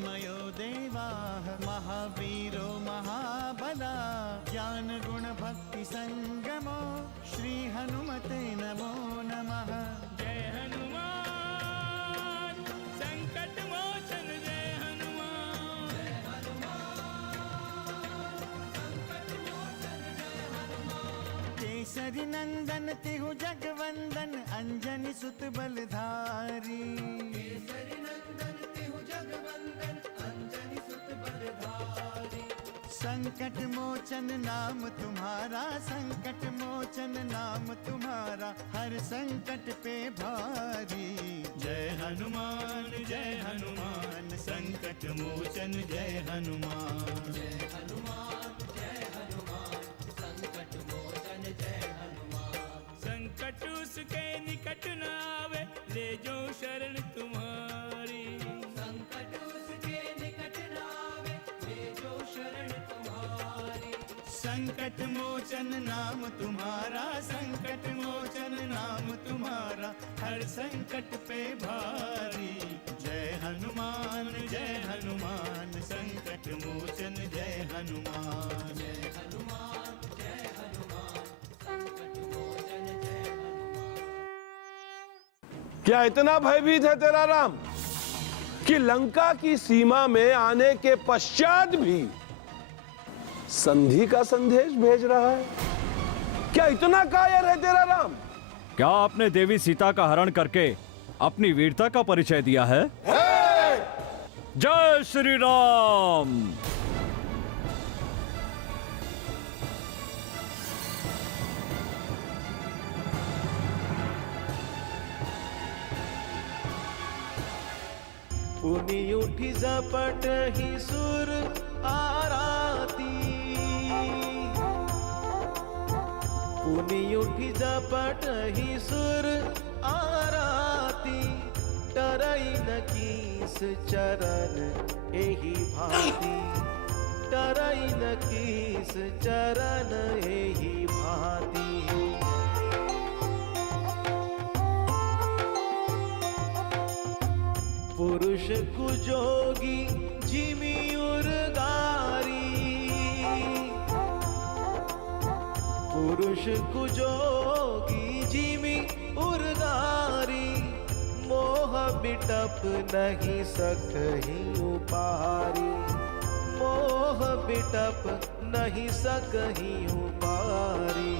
मयो देवाः महावीरो महाबला ज्ञान गुण भक्ति संगमो श्री हनुमते नमो नमः। जय हनुमान संकट मोचन जय हनुमान। जय हनुमान संकट मोचन जय हनुमान। केसरी नंदन तिहु जगवंदन अंजनी सुत बलधारी। केसरी नंदन तिहु जगवंदन अंजनी सुत बलधारी। संकट मोचन नाम तुम्हारा संकट मोचन नाम तुम्हारा हर संकट पे भारी। जय हनुमान संकट मोचन जय हनुमान। जय हनुमान संकट मोचन जय हनुमान। संकट उसके निकट न आवे ले जो शरण तुम्हारी। संकट उसके निकट न आवे ले जो शरण तुम्हारी। संकट मोचन नाम तुम्हारा संकट मोचन नाम तुम्हारा हर संकट पे भारी। जय हनुमान संकट मोचन जय हनुमान। जय हनुमान संकट मोचन जय हनुमान। क्या इतना भयभीत है तेरा राम कि लंका की सीमा में आने के पश्चात भी संधि का संदेश भेज रहा है? क्या इतना कायर है तेरा राम? क्या आपने देवी सीता का हरण करके अपनी वीरता का परिचय दिया है? जय श्री राम। पुनि उठी झपट ही सुर आराती। पुनि उठी झपट ही सुर आराती। टरई न कीस चरण एही भांति। टरई न कीस चरण एही भांति। पुरुष कुजोगी जिमि उर्गारी। पुरुष कुजोगी जिमि उर्गारी। मोह बिटप नहीं सकहि उपारी। मोह बिटप नहीं सकहि उपारी।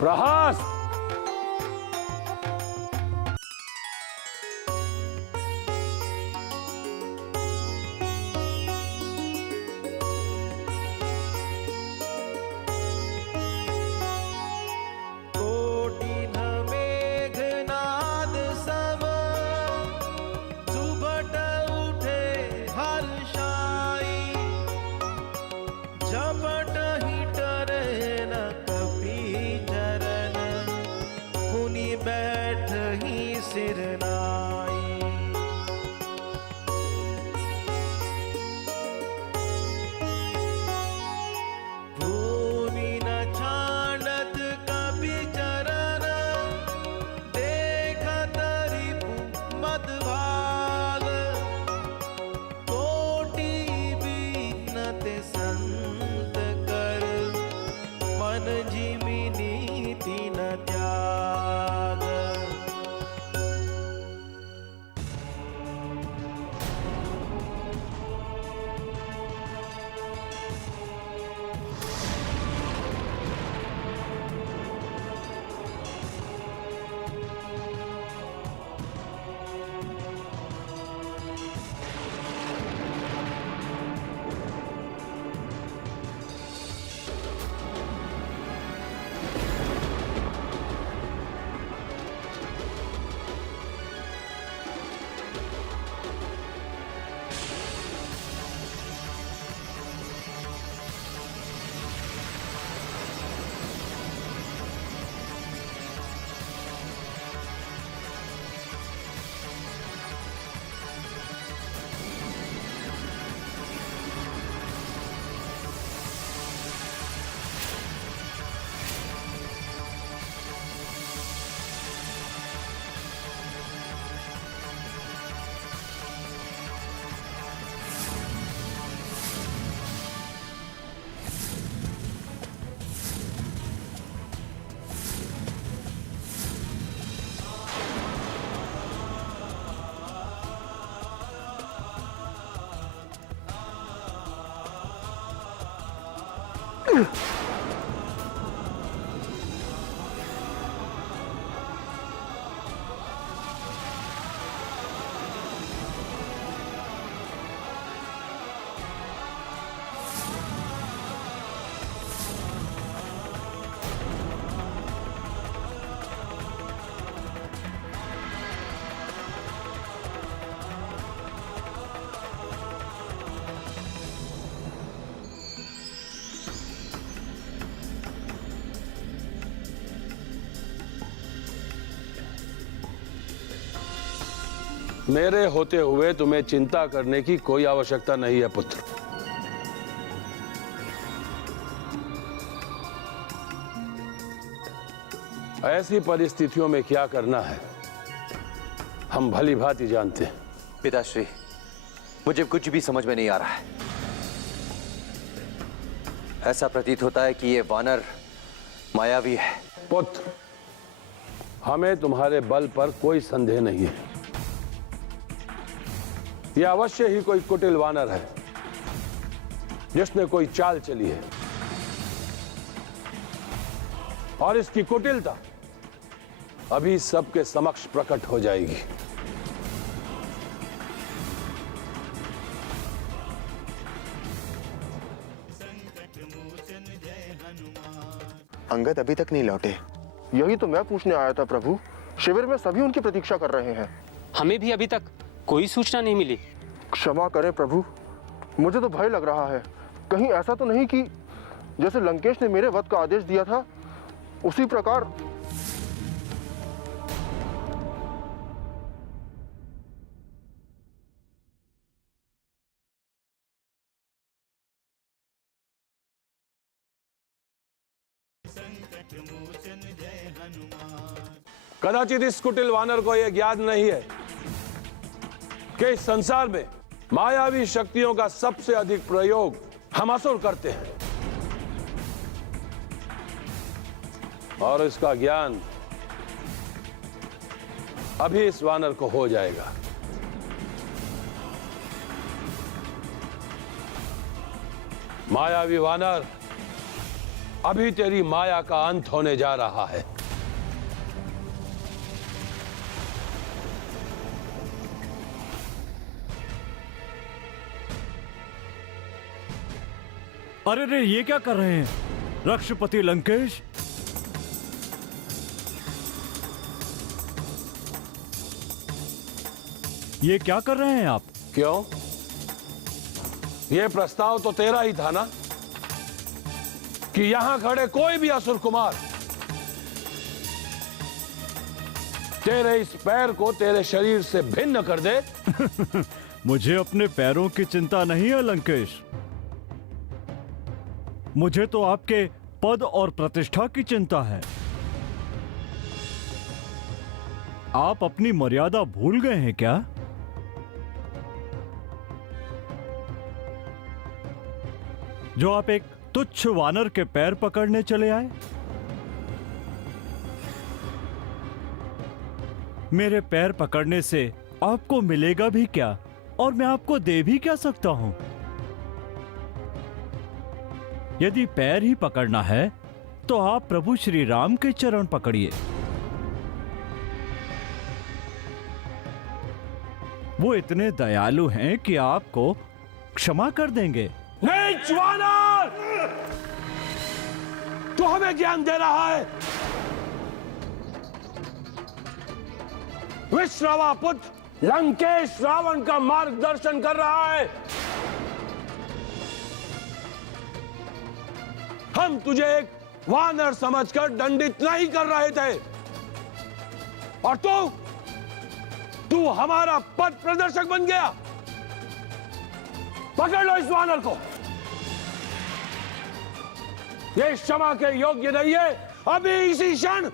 प्रहास मेरे होते हुए तुम्हें चिंता करने की कोई आवश्यकता नहीं है पुत्र। ऐसी परिस्थितियों में क्या करना है हम भली भांति जानते हैं। पिताश्री, मुझे कुछ भी समझ में नहीं आ रहा है। ऐसा प्रतीत होता है कि ये वानर मायावी है। पुत्र, हमें तुम्हारे बल पर कोई संदेह नहीं है। यह अवश्य ही कोई कुटिल वानर है जिसने कोई चाल चली है, और इसकी कुटिलता अभी सबके समक्ष प्रकट हो जाएगी। अंगद अभी तक नहीं लौटे। यही तो मैं पूछने आया था प्रभु। शिविर में सभी उनकी प्रतीक्षा कर रहे हैं। हमें भी अभी तक कोई सूचना नहीं मिली। क्षमा करें प्रभु, मुझे तो भय लग रहा है। कहीं ऐसा तो नहीं कि जैसे लंकेश ने मेरे वध का आदेश दिया था उसी प्रकार। कदाचित इस कुटिल वानर को यह ज्ञात नहीं है कि इस संसार में मायावी शक्तियों का सबसे अधिक प्रयोग हम असुर करते हैं, और इसका ज्ञान अभी इस वानर को हो जाएगा। मायावी वानर, अभी तेरी माया का अंत होने जा रहा है। अरे रे, ये क्या कर रहे हैं रक्षपति लंकेश? ये क्या कर रहे हैं आप? क्यों? यह प्रस्ताव तो तेरा ही था ना कि यहां खड़े कोई भी असुर कुमार तेरे इस पैर को तेरे शरीर से भिन्न कर दे। मुझे अपने पैरों की चिंता नहीं है लंकेश, मुझे तो आपके पद और प्रतिष्ठा की चिंता है। आप अपनी मर्यादा भूल गए हैं क्या? जो आप एक तुच्छ वानर के पैर पकड़ने चले आए। मेरे पैर पकड़ने से आपको मिलेगा भी क्या, और मैं आपको दे भी क्या सकता हूं? यदि पैर ही पकड़ना है तो आप प्रभु श्री राम के चरण पकड़िए। वो इतने दयालु हैं कि आपको क्षमा कर देंगे। नीच वानर, तू हमें ज्ञान दे रहा है। विश्रवा पुत्र लंकेश रावण का मार्गदर्शन कर रहा है। हम तुझे एक वानर समझकर दंडित नहीं कर रहे थे, और तू हमारा पथ प्रदर्शक बन गया। पकड़ लो इस वानर को, ये क्षमा के योग्य नहीं है। अभी इसी क्षण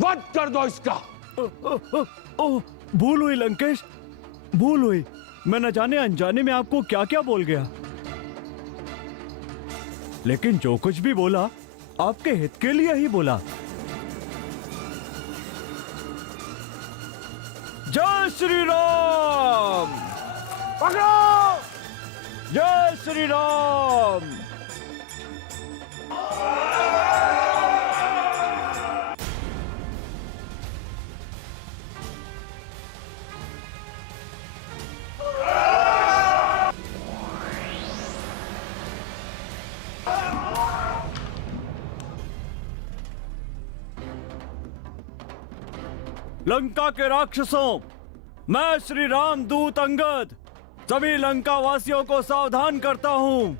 वध कर दो इसका। भूल हुई लंकेश, भूल हुई। मैं न जाने अनजाने में आपको क्या क्या बोल गया, लेकिन जो कुछ भी बोला आपके हित के लिए ही बोला। जय श्री राम। पकड़ो। जय श्री राम। लंका के राक्षसों, मैं श्री राम दूत अंगद सभी लंका वासियों को सावधान करता हूं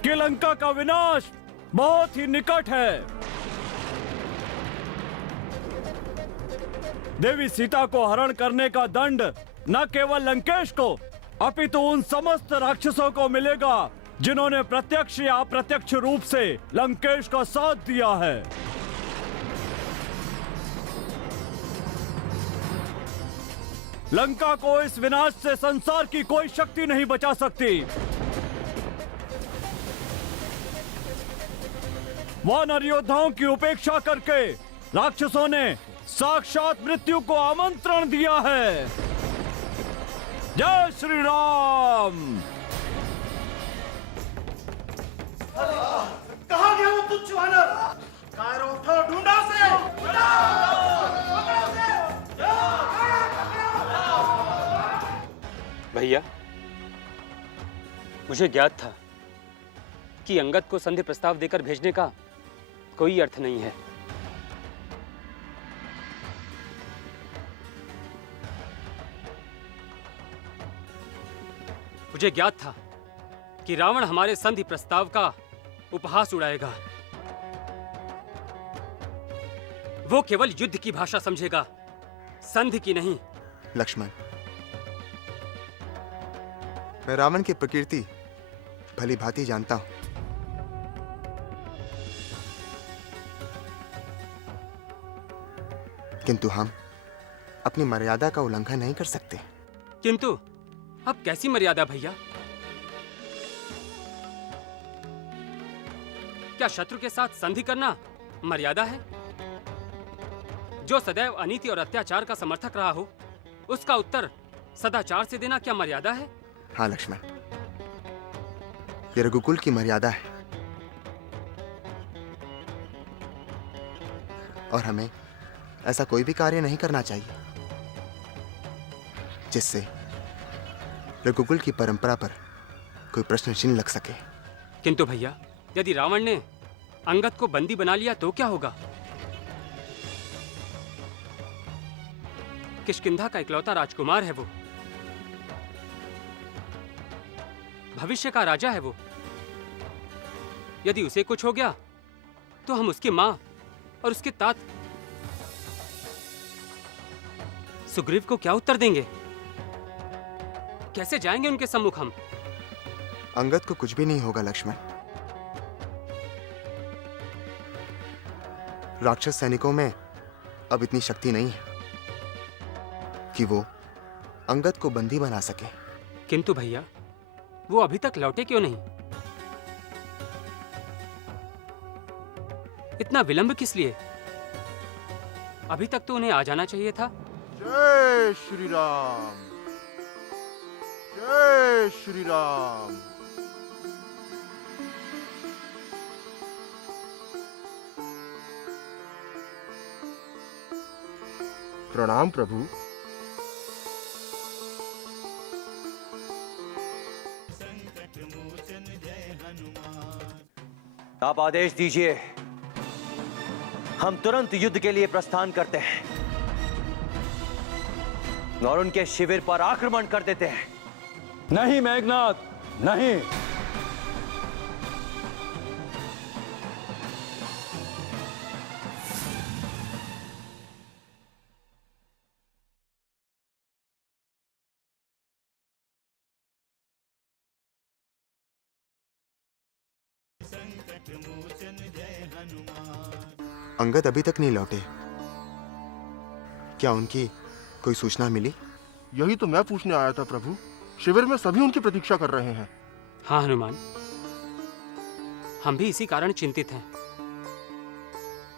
कि लंका का विनाश बहुत ही निकट है। देवी सीता को हरण करने का दंड न केवल लंकेश को अपितु उन समस्त राक्षसों को मिलेगा जिन्होंने प्रत्यक्ष या अप्रत्यक्ष रूप से लंकेश का साथ दिया है। लंका को इस विनाश से संसार की कोई शक्ति नहीं बचा सकती। वानर योद्धाओं की उपेक्षा करके राक्षसों ने साक्षात मृत्यु को आमंत्रण दिया है। जय श्री राम। कहाँ गया वो तुच्छ वानर? कायरो उठाओ, ढूंढो उसे। भैया, मुझे ज्ञात था कि अंगद को संधि प्रस्ताव देकर भेजने का कोई अर्थ नहीं है। मुझे ज्ञात था कि रावण हमारे संधि प्रस्ताव का उपहास उड़ाएगा। वो केवल युद्ध की भाषा समझेगा, संधि की नहीं। लक्ष्मण, मैं रावण की प्रकृति भली भांति जानता हूं। किंतु हम अपनी मर्यादा का उल्लंघन नहीं कर सकते। किंतु अब कैसी मर्यादा भैया? क्या शत्रु के साथ संधि करना मर्यादा है? जो सदैव अनीति और अत्याचार का समर्थक रहा हो, उसका उत्तर सदाचार से देना क्या मर्यादा है? हाँ लक्ष्मण, ये रघुकुल की मर्यादा है और हमें ऐसा कोई भी कार्य नहीं करना चाहिए जिससे रघुकुल की परंपरा पर कोई प्रश्न चिन्ह लग सके। किंतु भैया, यदि रावण ने अंगद को बंदी बना लिया तो क्या होगा? किष्किंधा का इकलौता राजकुमार है वो, भविष्य का राजा है वो। यदि उसे कुछ हो गया तो हम उसकी मां और उसके तात सुग्रीव को क्या उत्तर देंगे? कैसे जाएंगे उनके सम्मुख हम? अंगद को कुछ भी नहीं होगा लक्ष्मण। राक्षस सैनिकों में अब इतनी शक्ति नहीं है कि वो अंगद को बंदी बना सके। किंतु भैया, वो अभी तक लौटे क्यों नहीं? इतना विलंब किस लिए? अभी तक तो उन्हें आ जाना चाहिए था। जय श्री राम, जय श्री राम। प्रणाम प्रभु। आप आदेश दीजिए, हम तुरंत युद्ध के लिए प्रस्थान करते हैं और उनके शिविर पर आक्रमण कर देते हैं। नहीं मेघनाथ, नहीं। अंगद अभी तक नहीं लौटे। क्या उनकी कोई सूचना मिली? यही तो मैं पूछने आया था प्रभु। शिविर में सभी उनकी प्रतीक्षा कर रहे हैं। हाँ हनुमान, हम भी इसी कारण चिंतित हैं।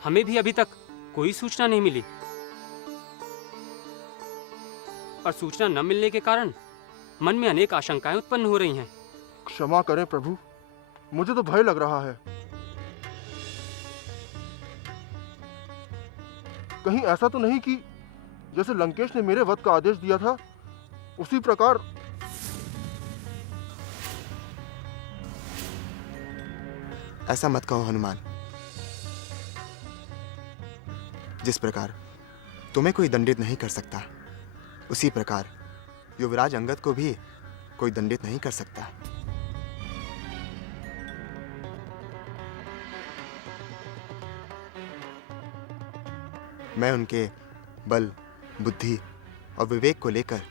हमें भी अभी तक कोई सूचना नहीं मिली और सूचना न मिलने के कारण मन में अनेक आशंकाएं उत्पन्न हो रही हैं। क्षमा करें प्रभु, मुझे तो भय लग रहा है। कहीं ऐसा तो नहीं कि जैसे लंकेश ने मेरे वध का आदेश दिया था उसी प्रकार ऐसा मत कहो हनुमान। जिस प्रकार तुम्हें कोई दंडित नहीं कर सकता, उसी प्रकार युवराज अंगद को भी कोई दंडित नहीं कर सकता। मैं उनके बल, बुद्धि और विवेक को लेकर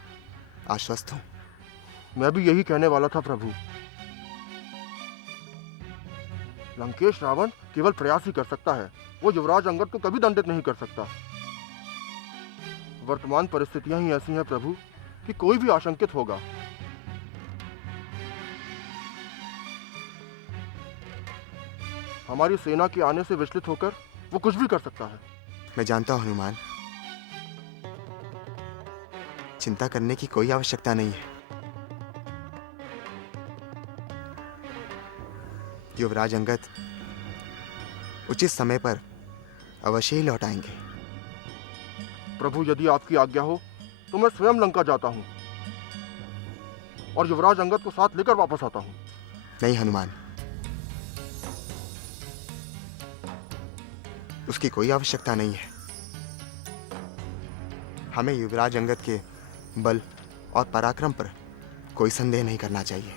आश्वस्त हूं। मैं भी यही कहने वाला था प्रभु। लंकेश रावण केवल प्रयास ही कर सकता है, वो युवराज अंगद को कभी दंडित नहीं कर सकता। वर्तमान परिस्थितियां ही ऐसी हैं प्रभु कि कोई भी आशंकित होगा। हमारी सेना के आने से विचलित होकर वो कुछ भी कर सकता है। मैं जानता हूं हनुमान, चिंता करने की कोई आवश्यकता नहीं है। युवराज अंगद उचित समय पर अवश्य ही लौट आएंगे। प्रभु यदि आपकी आज्ञा हो तो मैं स्वयं लंका जाता हूं और युवराज अंगद को साथ लेकर वापस आता हूं। नहीं हनुमान, उसकी कोई आवश्यकता नहीं है। हमें युवराज अंगद के बल और पराक्रम पर कोई संदेह नहीं करना चाहिए।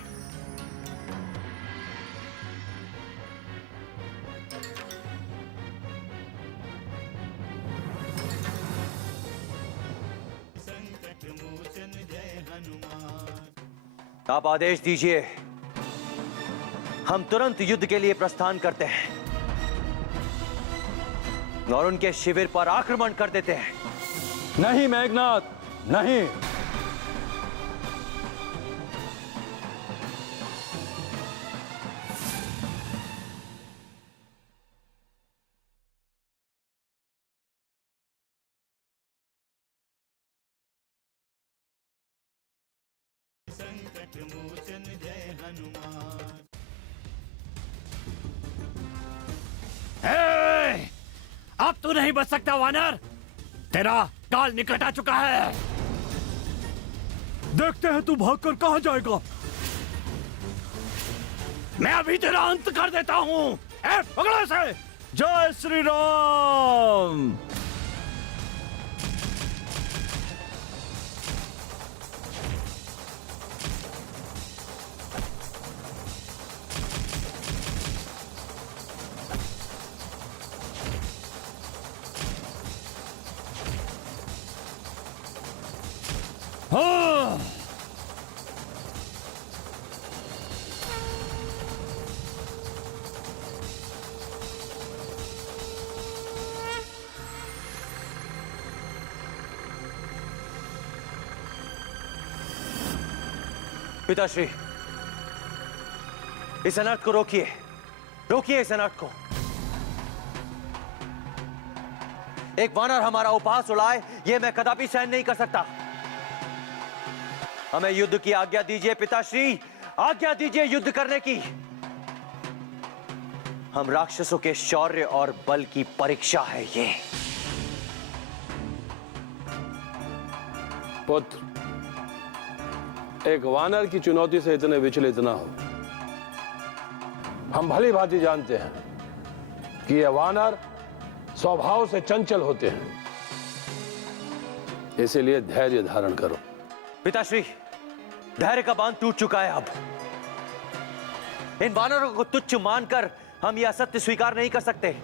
आप आदेश दीजिए, हम तुरंत युद्ध के लिए प्रस्थान करते हैं और उनके शिविर पर आक्रमण कर देते हैं। नहीं मेघनाथ, नहीं। संकट मोचन जय हनुमान। अब तू नहीं बच सकता वानर, तेरा काल निकट आ चुका है। देखते हैं तू भागकर कहां जाएगा। मैं अभी तेरा अंत कर देता हूं। पकड़ो से। जय श्री राम। हाँ। पिताश्री, इस अनर्थ को रोकिए, रोकिए इस अनर्थ को। एक वानर हमारा उपहास उड़ाए, यह मैं कदापि सहन नहीं कर सकता। हमें युद्ध की आज्ञा दीजिए पिताश्री, आज्ञा दीजिए युद्ध करने की। हम राक्षसों के शौर्य और बल की परीक्षा है ये। पुत्र, एक वानर की चुनौती से इतने विचलित ना हो। हम भली भांति जानते हैं कि ये वानर स्वभाव से चंचल होते हैं, इसीलिए धैर्य धारण करो। पिताश्री, धैर्य का बांध टूट चुका है। अब इन वानरों को तुच्छ मानकर हम यह असत्य स्वीकार नहीं कर सकते।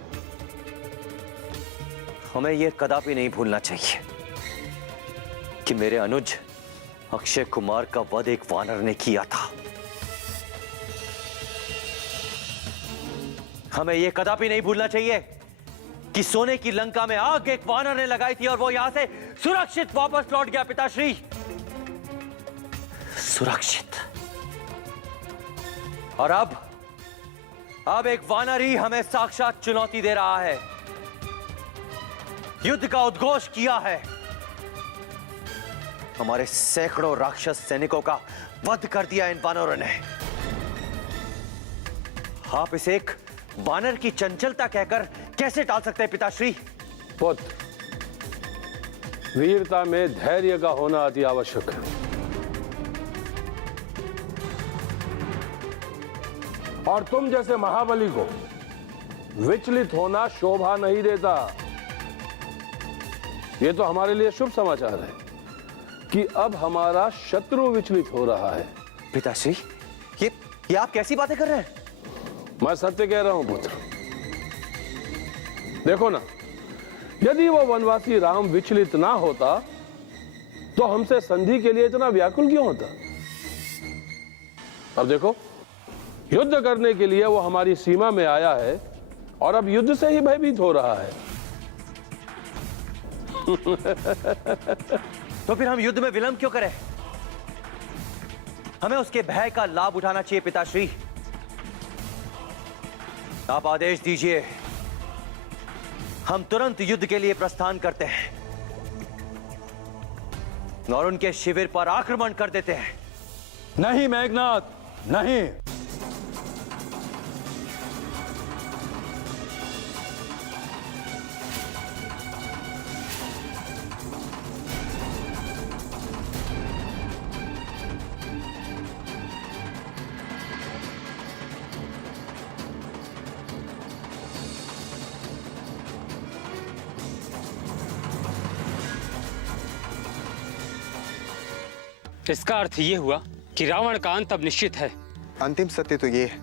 हमें यह कदापि नहीं भूलना चाहिए कि मेरे अनुज अक्षय कुमार का वध एक वानर ने किया था। हमें यह कदापि नहीं भूलना चाहिए कि सोने की लंका में आग एक वानर ने लगाई थी और वो यहां से सुरक्षित वापस लौट गया। पिताश्री, सुरक्षित। और अब एक वानर ही हमें साक्षात चुनौती दे रहा है, युद्ध का उद्घोष किया है। हमारे सैकड़ों राक्षस सैनिकों का वध कर दिया इन वानरों ने। आप इसे एक वानर की चंचलता कहकर कैसे टाल सकते हैं पिताश्री? पुत्र, वीरता में धैर्य का होना अति आवश्यक है और तुम जैसे महाबली को विचलित होना शोभा नहीं देता। ये तो हमारे लिए शुभ समाचार है कि अब हमारा शत्रु विचलित हो रहा है। पिताश्री, ये आप कैसी बातें कर रहे हैं? मैं सत्य कह रहा हूं पुत्र। देखो ना, यदि वो वनवासी राम विचलित ना होता तो हमसे संधि के लिए इतना व्याकुल क्यों होता? अब देखो, युद्ध करने के लिए वो हमारी सीमा में आया है और अब युद्ध से ही भयभीत हो रहा है। तो फिर हम युद्ध में विलंब क्यों करें? हमें उसके भय का लाभ उठाना चाहिए पिताश्री। आप आदेश दीजिए, हम तुरंत युद्ध के लिए प्रस्थान करते हैं और उनके शिविर पर आक्रमण कर देते हैं। नहीं मेघनाथ, नहीं। इसका अर्थ ये हुआ कि रावण का अंत अब निश्चित है। अंतिम सत्य तो ये है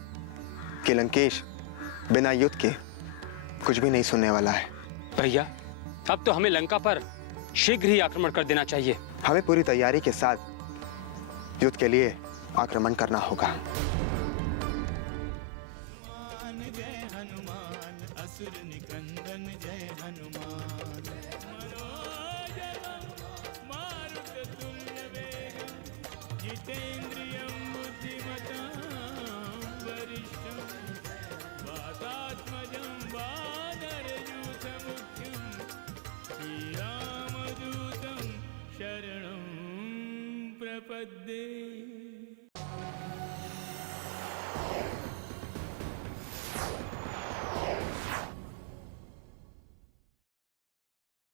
कि लंकेश बिना युद्ध के कुछ भी नहीं सुनने वाला है। भैया, अब तो हमें लंका पर शीघ्र ही आक्रमण कर देना चाहिए। हमें पूरी तैयारी के साथ युद्ध के लिए आक्रमण करना होगा। जय हनुमान, असुर निकंदन जय हनुमान। जितेन्द्रियं बुद्धिमतां वरिष्ठं वातात्मजं वानरयूथमुख्यं श्रीरामदूतं शरणं प्रपद्ये।